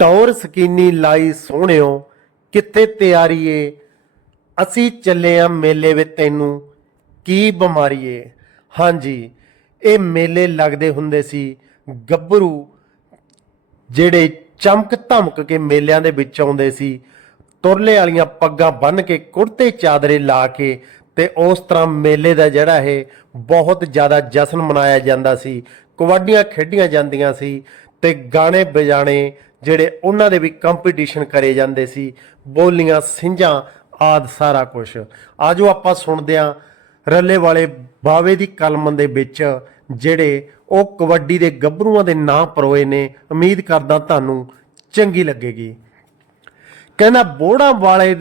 ਟੌਰ ਸਕੀਨੀ ਲਾਈ ਸੋਹਣਿਓ, ਕਿੱਥੇ ਤਿਆਰੀਏ? ਅਸੀਂ ਚੱਲੇ ਆ ਮੇਲੇ ਵਿੱਚ ਤੈਨੂੰ, ਕੀ ਬਿਮਾਰੀਏ? ਹਾਂਜੀ, ਇਹ ਮੇਲੇ ਲੱਗਦੇ ਹੁੰਦੇ ਸੀ ਗੱਭਰੂ, ਜਿਹੜੇ ਚਮਕ ਧਮਕ ਕੇ ਮੇਲਿਆਂ ਦੇ ਵਿੱਚ ਆਉਂਦੇ ਸੀ। ਤੁਰਲੇ ਵਾਲੀਆਂ ਪੱਗਾਂ ਬੰਨ੍ਹ ਕੇ ਕੁੜਤੇ ਚਾਦਰੇ ਲਾ ਕੇ ਤੇ ਉਸ ਤਰ੍ਹਾਂ ਮੇਲੇ ਦਾ ਜਿਹੜਾ ਇਹ ਬਹੁਤ ਜ਼ਿਆਦਾ ਜਸ਼ਨ ਮਨਾਇਆ ਜਾਂਦਾ ਸੀ। ਕਬੱਡੀਆਂ ਖੇਡੀਆਂ ਜਾਂਦੀਆਂ ਸੀ ਤੇ ਗਾਣੇ ਬਜਾਣੇ ਜਿਹੜੇ ਉਹਨਾਂ ਦੇ ਵੀ ਕੰਪੀਟੀਸ਼ਨ ਕਰੇ ਜਾਂਦੇ ਸੀ, ਬੋਲੀਆਂ, ਸਿੰਝਾਂ, ਆਦ ਸਾਰਾ ਕੁਝ ਆਜੋ ਆਪਾਂ ਸੁਣਦੇ ਹਾਂ ਰੱਲੇ ਵਾਲੇ ਬਾਵੇ ਦੀ ਕਲਮ ਦੇ ਵਿੱਚ ਜਿਹੜੇ ਉਹ ਕਬੱਡੀ ਦੇ ਗੱਭਰੂਆਂ ਦੇ ਨਾਂ ਪਰੋਏ ਨੇ। ਉਮੀਦ ਕਰਦਾ ਤੁਹਾਨੂੰ ਚੰਗੀ ਲੱਗੇਗੀ। ਕਹਿੰਦਾ ਬੋੜਾਂ ਵਾਲੇ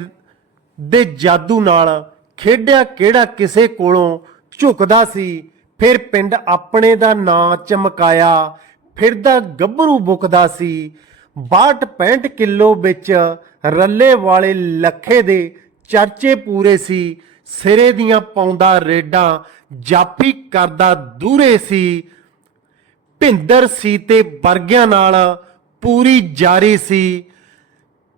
ਦੇ ਜਾਦੂ ਨਾਲ ਖੇਡਿਆ ਕਿਹੜਾ ਕਿਸੇ ਕੋਲੋਂ ਝੁਕਦਾ ਸੀ। ਫਿਰ ਪਿੰਡ ਆਪਣੇ ਦਾ ਨਾਂ ਚਮਕਾਇਆ, ਫਿਰਦਾ ਗੱਭਰੂ ਬੁਕਦਾ ਸੀ। 62 65 ਕਿਲੋ ਵਿੱਚ ਰੱਲੇ ਵਾਲੇ ਲੱਖੇ ਦੇ ਚਰਚੇ ਪੂਰੇ ਸੀ। ਸਿਰੇ ਦੀਆਂ ਪਾਉਂਦਾ ਰੇਡਾਂ ਜਾਫੀ ਕਰਦਾ ਦੂਰੇ ਸੀ। ਭਿੰਦਰ ਸੀ ਤੇ ਵਰਗਿਆਂ ਨਾਲ ਪੂਰੀ ਜਾਰੀ ਸੀ।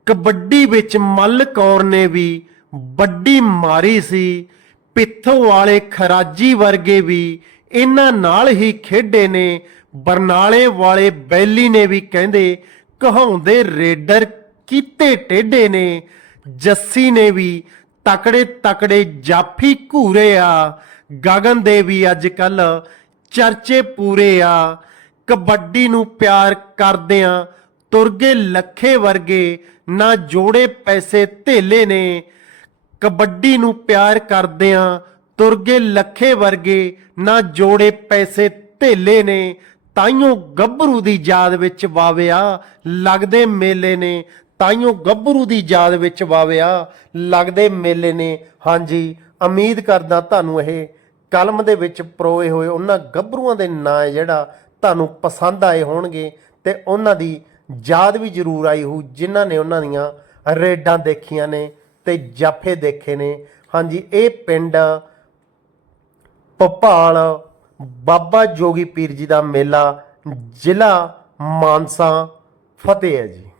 ਕਬੱਡੀ ਵਿੱਚ ਮੱਲ ਕੌਰ ਨੇ ਵੀ ਵੱਡੀ ਮਾਰੀ ਸੀ। ਪਿੱਥੋਂ ਵਾਲੇ ਖਰਾਜੀ ਵਰਗੇ ਵੀ ਇਹਨਾਂ ਨਾਲ ਹੀ ਖੇਡੇ ਨੇ। ਬਰਨਾਲੇ ਵਾਲੇ ਬੈਲੀ ਨੇ ਵੀ ਕਹਿੰਦੇ ਕਹਾਉਂਦੇ ਰੇਡਰ ਕੀਤੇ ਟੇਡੇ ਨੇ, ਜੱਸੀ ਨੇ ਵੀ ਤਕੜੇ ਤਕੜੇ ਜਾਫੀ ਘੂਰੇ ਆ, ਗਗਨ ਦੇ ਵੀ ਅੱਜ ਕੱਲ ਚਰਚੇ ਪੂਰੇ ਆ। ਕਬੱਡੀ ਨੂੰ ਪਿਆਰ ਕਰਦਿਆਂ ਤੁਰਗੇ ਲੱਖੇ ਵਰਗੇ ਨਾ ਜੋੜੇ ਪੈਸੇ ਧੇਲੇ ਨੇ। ਕਬੱਡੀ ਨੂੰ ਪਿਆਰ ਕਰਦਿਆਂ ਤੁਰਗੇ ਲੱਖੇ ਵਰਗੇ ਨਾ ਜੋੜੇ ਪੈਸੇ ਧੇਲੇ ਨੇ। ਤਾਈਓ ਗੱਭਰੂ ਦੀ ਯਾਦ ਵਿੱਚ ਵਾਵਿਆ, ਲੱਗਦੇ ਮੇਲੇ ਨੇ, ਤਾਈਓ ਗੱਭਰੂ ਦੀ ਯਾਦ ਵਿੱਚ ਵਾਵਿਆ, ਲੱਗਦੇ ਮੇਲੇ ਨੇ। ਹਾਂਜੀ, ਉਮੀਦ ਕਰਦਾ ਤੁਹਾਨੂੰ ਇਹ ਕਲਮ ਦੇ ਵਿੱਚ ਪਰੋਏ ਹੋਏ ਉਹਨਾਂ ਗੱਭਰੂਆਂ ਦੇ ਨਾਂ ਜਿਹੜਾ ਤੁਹਾਨੂੰ ਪਸੰਦ ਆਏ ਹੋਣਗੇ ਤੇ ਉਹਨਾਂ ਦੀ ਯਾਦ ਵੀ ਜ਼ਰੂਰ ਆਈ ਹੋਊ, ਜਿਨ੍ਹਾਂ ਨੇ ਉਹਨਾਂ ਦੀਆਂ ਰੇਡਾਂ ਦੇਖੀਆਂ ਨੇ ਤੇ ਜਾਫੇ ਦੇਖੇ ਨੇ। ਹਾਂਜੀ, ਇਹ ਪਿੰਡ ਭੋਪਾਲ ਬਾਬਾ ਜੋਗੀ ਪੀਰ ਜੀ ਦਾ ਮੇਲਾ ਜ਼ਿਲ੍ਹਾ ਮਾਨਸਾ ਫਤਿਹ ਹੈ ਜੀ।